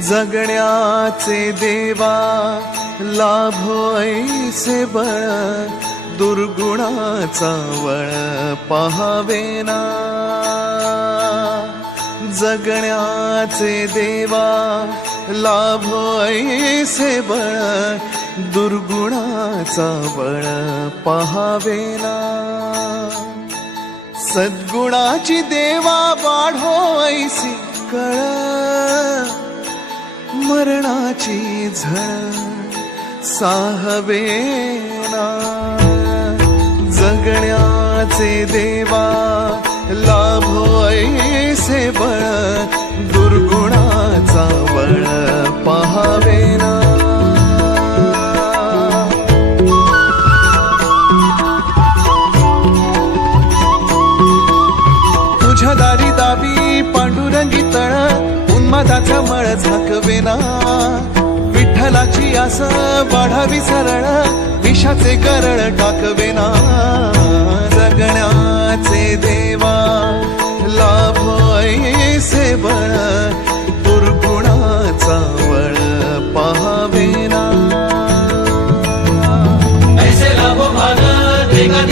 जगण्याचे देवा लाभो ऐसे बळ, दुर्गुणाचा वळ पहावेना। जगण्याचे देवा लाभो ऐसे बळ, दुर्गुणाचा बळ पहावेना। सद्गुणाची देवा वाढो ऐसी कळ, मरणाची झळ साहवेना। जगण्याचे देवा लाभो ऐसे बळ, दुर्गुणाचा बळ पहावेना। तुझ्या दारी दावी पांडुरंगी तळ, उन्मादाचा मळ झाकवेना। विठ्ठलाची आस वाढावी सरळ, विषाचे करळ टाकवेना। जगण्याचे देवा लाभो ऐसे बळ, दुर्गुणाचा वळ पहावेना। ऐसे लाभो भाग देगा